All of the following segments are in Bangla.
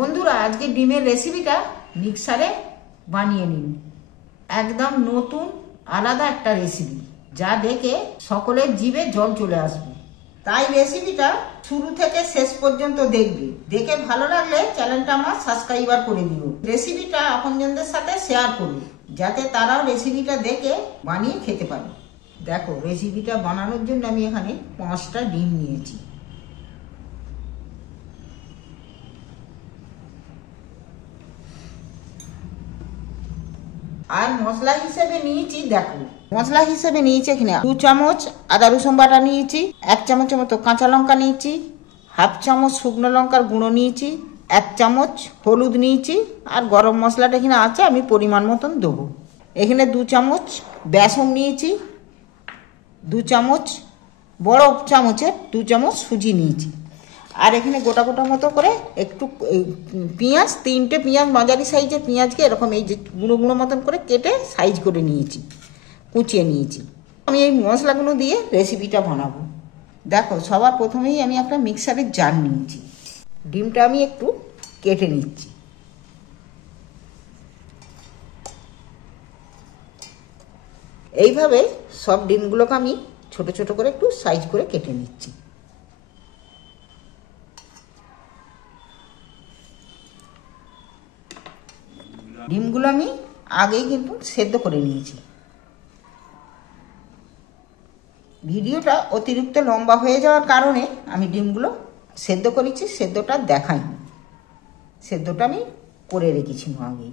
বন্ধুরা আজকে ডিমের রেসিপিটা মিক্সারে বানিয়ে নিন। একদম নতুন আলাদা একটা রেসিপি, যা দেখে সকলের জিভে জল চলে আসবে। তাই রেসিপিটা শুরু থেকে শেষ পর্যন্ত দেখবে। দেখে ভালো লাগলে চ্যানেলটা আমার সাবস্ক্রাইবার করে দিও। রেসিপিটা আপনজনদের সাথে শেয়ার করবে, যাতে তারাও রেসিপিটা দেখে বানিয়ে খেতে পারে। দেখো, রেসিপিটা বানানোর জন্য আমি এখানে 5টা ডিম নিয়েছি। আর মশলা হিসেবে নিয়েছি, দেখো মশলা হিসেবে নিয়েছি এখানে 2 চামচ আদা রসুন বাটা নিয়েছি, 1 চামচের মতো কাঁচা লঙ্কা নিয়েছি, হাফ চামচ শুকনো লঙ্কার গুঁড়ো নিয়েছি, 1 চামচ হলুদ নিয়েছি, আর গরম মশলাটা এখানে আছে, আমি পরিমাণ মতন দেবো। এখানে 2 চামচ বেসন নিয়েছি, 2 চামচ বড় চামচের 2 চামচ সুজি নিয়েছি, আর এখানে গোটা গোটা মতো করে একটু পেঁয়াজ, 3টে পেঁয়াজ, মাঝারি সাইজের পেঁয়াজকে এরকম এই যে গুঁড়ো গুঁড়ো মতন করে কেটে সাইজ করে নিয়েছি, কুচিয়ে নিয়েছি। আমি এই মশলাগুলো দিয়ে রেসিপিটা বানাবো। দেখো, সবার প্রথমেই আমি একটা মিক্সারের জার নিয়েছি। ডিমটা আমি একটু কেটে নিচ্ছি। এইভাবে সব ডিমগুলোকে আমি ছোট ছোট করে একটু সাইজ করে কেটে নিচ্ছি। ডিমগুলো আমি আগেই কিন্তু সেদ্ধ করে নিয়েছি। ভিডিওটা অতিরিক্ত লম্বা হয়ে যাওয়ার কারণে আমি ডিমগুলো সেদ্ধ করেছি, সেদ্ধটা দেখাইনি। সেদ্ধটা আমি করে রেখেছি আগেই।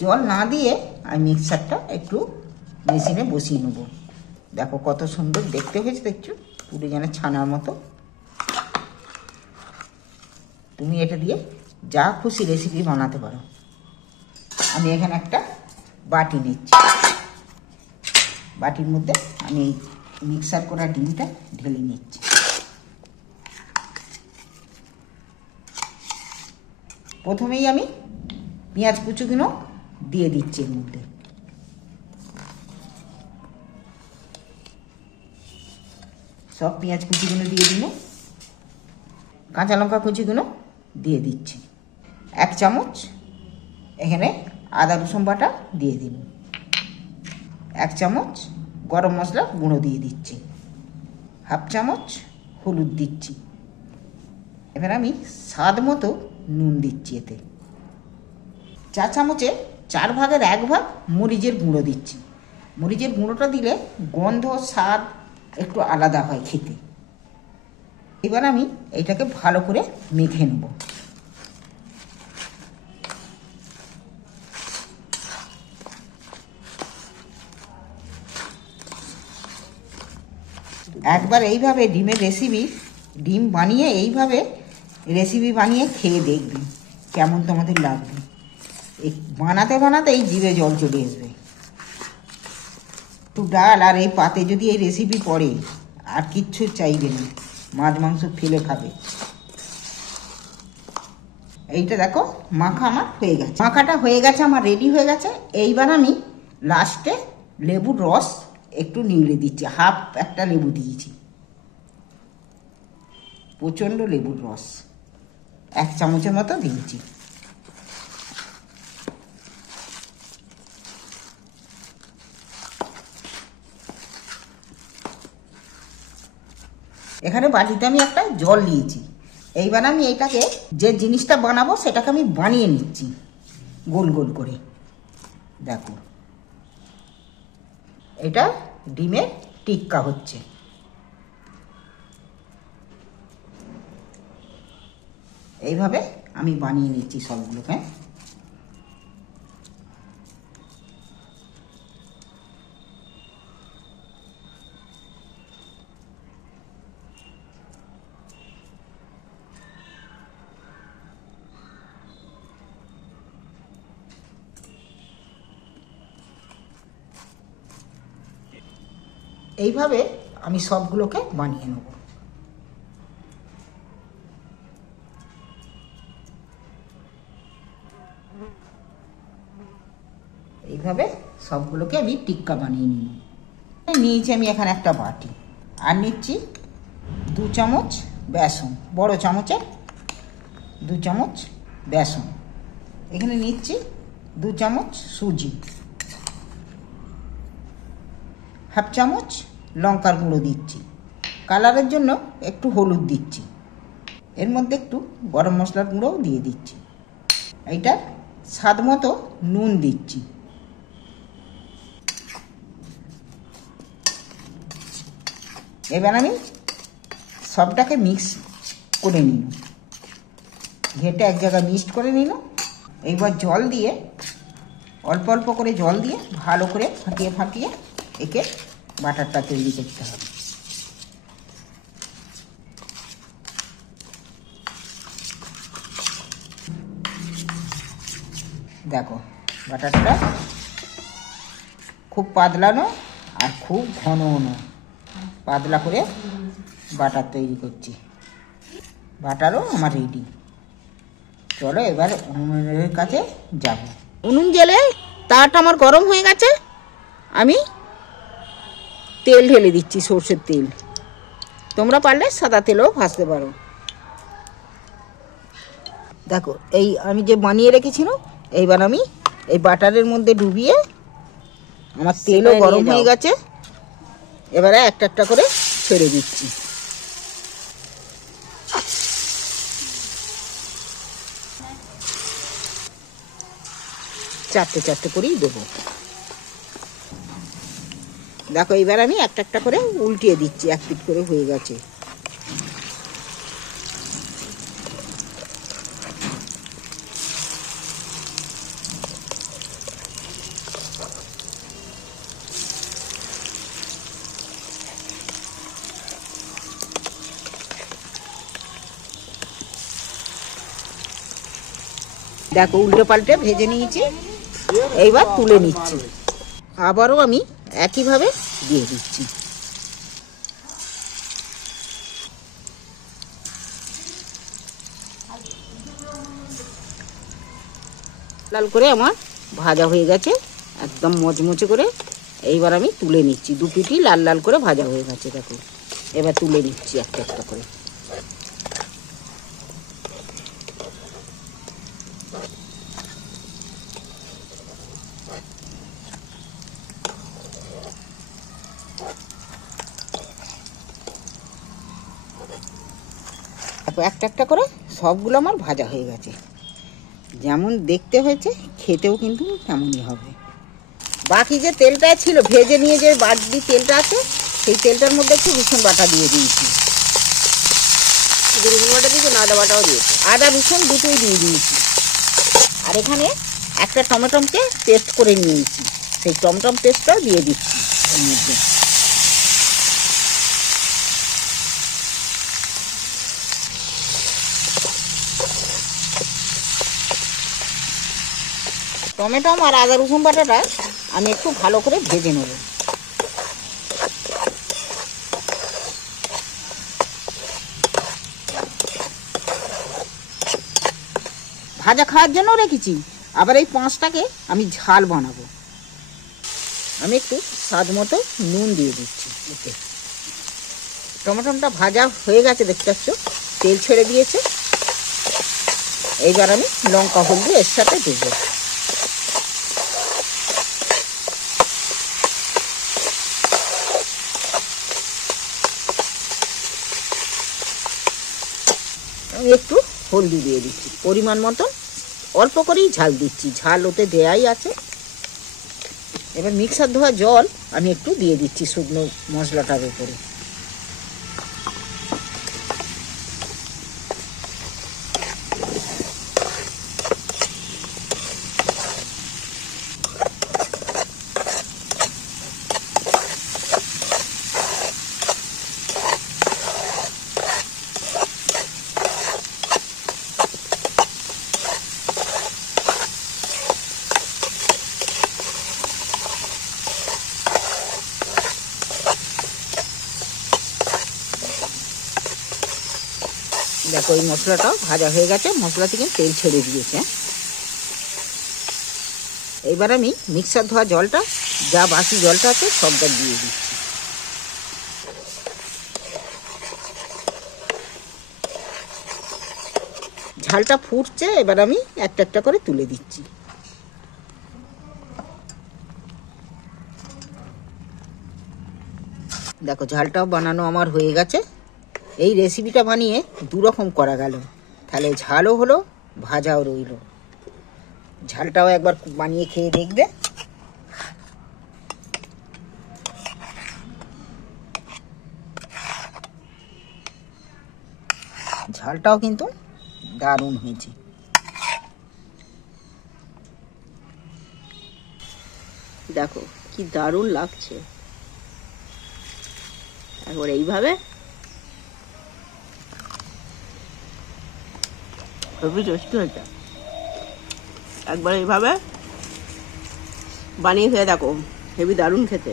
জল না দিয়ে আমি মিক্সারটা একটু মেশিনে বসিয়ে নেব। দেখো কত সুন্দর দেখতে হয়েছে, দেখছো পুরো যেন ছানার মতো। তুমি এটা দিয়ে যা খুশি রেসিপি বানাতে পারো। আমি এখানে একটা বাটি নিচ্ছি। বাটির মধ্যে আমি এই মিক্সার করা ডিমটা ঢেলে নিচ্ছি। প্রথমেই আমি পেঁয়াজ কুচুগুলো দিয়ে দিচ্ছি এর মধ্যে। সব পেঁয়াজ কুচিগুলো দিয়ে দিল। কাঁচা লঙ্কা কুচিগুলো দিয়ে দিচ্ছি। 1 চামচ এখানে আদা রসুন বাটা দিয়ে দিন। 1 চামচ গরম মশলা গুঁড়ো দিয়ে দিচ্ছি। হাফ চামচ হলুদ দিচ্ছি। এবার আমি স্বাদ মতো নুন দিচ্ছি। এতে 4 চামচে 4 ভাগের 1 ভাগ মরিচের গুঁড়ো দিচ্ছি। মরিচের গুঁড়োটা দিলে গন্ধ স্বাদ একটু আলাদা হয় খেতে। এবার আমি এটাকে ভালো করে মেখে নেব। একবার এইভাবে ডিমের রেসিপি, ডিম বানিয়ে এইভাবে রেসিপি বানিয়ে খেয়ে দেখবে কেমন তোমাদের লাগবে। এই বানাতে বানাতে এই জিভে জল চলে আসবে। একটু ডাল আর এই পাতে যদি এই রেসিপি পড়ে, আর কিচ্ছু চাইবে না, মাছ মাংস ফেলে খাবে। এইটা দেখো মাখা আমার হয়ে গেছে। মাখাটা হয়ে গেছে, আমার রেডি হয়ে গেছে। এইবার আমি লাস্টে লেবুর রস একটু নিংড়ে দিচ্ছি। হাফ একটা লেবু দিয়েছি, প্রচণ্ড লেবুর রস 1 চামচের মতো দিয়েছি। এখানে বাটিতে আমি একটা জল নিয়েছি। এইবার আমি এইটাকে, যে জিনিসটা বানাবো সেটাকে আমি বানিয়ে নিচ্ছি গোল গোল করে। দেখো, এটা ডিমের টিক্কা হচ্ছে। এইভাবে আমি বানিয়ে নিচ্ছি সবগুলোকে। এইভাবে আমি সবগুলোকে বানিয়ে নেব। এইভাবে সবগুলোকে আমি টিক্কা বানিয়ে নিই। নিয়েছি আমি এখানে একটা বাটি, আর নিচ্ছি 2 2 চামচ বেসন, বড় চামচে 2 চামচ বেসন। এখানে নিচ্ছি 2 চামচ সুজি, হাফ চামচ লঙ্কার গুঁড়ো দিচ্ছি, কালারের জন্য একটু হলুদ দিচ্ছি, এর মধ্যে একটু গরম মশলার গুঁড়োও দিয়ে দিচ্ছি, এইটার স্বাদ মতো নুন দিচ্ছি। এবার আমি সবটাকে মিক্স করে নিন, ঘেটে এক জায়গায় মিক্সড করে নিন। এইবার জল দিয়ে, অল্প অল্প করে জল দিয়ে ভালো করে ফাটিয়ে ফাটিয়ে একে বাটারটা তৈরি করতে হবে। দেখো বাটারটা খুব পাতলানো আর খুব ঘনও নয়, পাতলা করে বাটার তৈরি করছি। বাটারও আমার রেডি। চলো এবার উনুনের কাছে যাব। উনুন জেলে তাওয়াটা আমার গরম হয়ে গেছে, আমি তেল ঢেলে দিচ্ছি, সর্ষের তেল। তোমরা পারলে সাদা তেলও ভাজতে পারো। দেখো এই আমি যে বানিয়ে রেখেছিলাম, এইবার আমি এই বাটারের মধ্যে ডুবিয়ে, আমার তেলও গরম হয়ে গেছে, এবারে একটা একটা করে ছেড়ে দিচ্ছি। চারটে চারটে করেই দেবো। দেখো এবার আমি একটা একটা করে উল্টিয়ে দিচ্ছি, এক পিঠ করে হয়ে গেছে। দেখো উল্টে পাল্টে ভেজে নিয়েছি, এইবার তুলে নিচ্ছি। আবারও আমি একইভাবে দিয়ে দিচ্ছি। লাল করে আমার ভাজা হয়ে গেছে, একদম মচমচে করে। এইবার আমি তুলে নিচ্ছি, দু পিঠই লাল লাল করে ভাজা হয়ে গেছে। দেখো এবার তুলে নিচ্ছি একটা একটা করে। একটা একটা করে সবগুলো আমার ভাজা হয়ে গেছে। যেমন দেখতে হয়েছে খেতেও কিন্তু তেমনই হবে। বাকি যে তেলটা ছিল ভেজে নিয়ে, যে বাড়তি তেলটা আছে, সেই তেলটার মধ্যে একটু রসুন বাটা দিয়ে দিয়েছি। রসুন বাটা দিয়েছি না, আদা বাটাও দিয়েছি, আদা রসুন দুটোই দিয়ে দিয়েছি। আর এখানে একটা টমেটোকে পেস্ট করে নিয়েছি, সেই টমটম পেস্টটাও দিয়ে দিচ্ছি এর মধ্যে। টমেটো আর আদা রসুন বাটাটা আমি একটু ভালো করে ভেজে নেব। ভাজা খাওয়ার জন্য রেখেছি, আবার এই পাঁচটাকে আমি ঝাল বানাবো। আমি একটু স্বাদ মতো নুন দিয়ে দিচ্ছি এতে। টমেটোটা ভাজা হয়ে গেছে, দেখতে পাচ্ছ তেল ছেড়ে দিয়েছে। এইবার আমি লঙ্কা হলদি এর সাথে দেবো। আমি একটু হলদি দিয়ে দিচ্ছি পরিমাণ মতন, অল্প করেই ঝাল দিচ্ছি, ঝাল ওতে দেয়াই আছে। এবার মিক্সার ধোয়া জল আমি একটু দিয়ে দিচ্ছি শুকনো মশলাটার উপরে। দেখো এই মশলাটাও ভাজা হয়ে গেছে, মশলা থেকে তেল ছেড়ে দিয়েছে। এবার আমি মিক্সার ধোয়া জলটা, যা বাকি জলটা আছে সবটা দিয়ে দিচ্ছি। ঝালটা ফুটছে, এবার আমি একটা একটা করে তুলে দিচ্ছি। দেখো ঝালটাও বানানো আমার হয়ে গেছে। এই রেসিপিটা বানিয়ে দুরকম করা গেল, তাহলে ঝালও হলো ভাজাও রইল। ঝালটাও একবার বানিয়ে খেয়ে দেখবে। ঝালটাও কিন্তু দারুণ হয়েছে। দেখো কি দারুণ লাগছে। একবার এইভাবে হেভি টেস্টি হয়েছে। একবার এইভাবে বানিয়ে খেয়ে দেখো, হেভি দারুণ খেতে।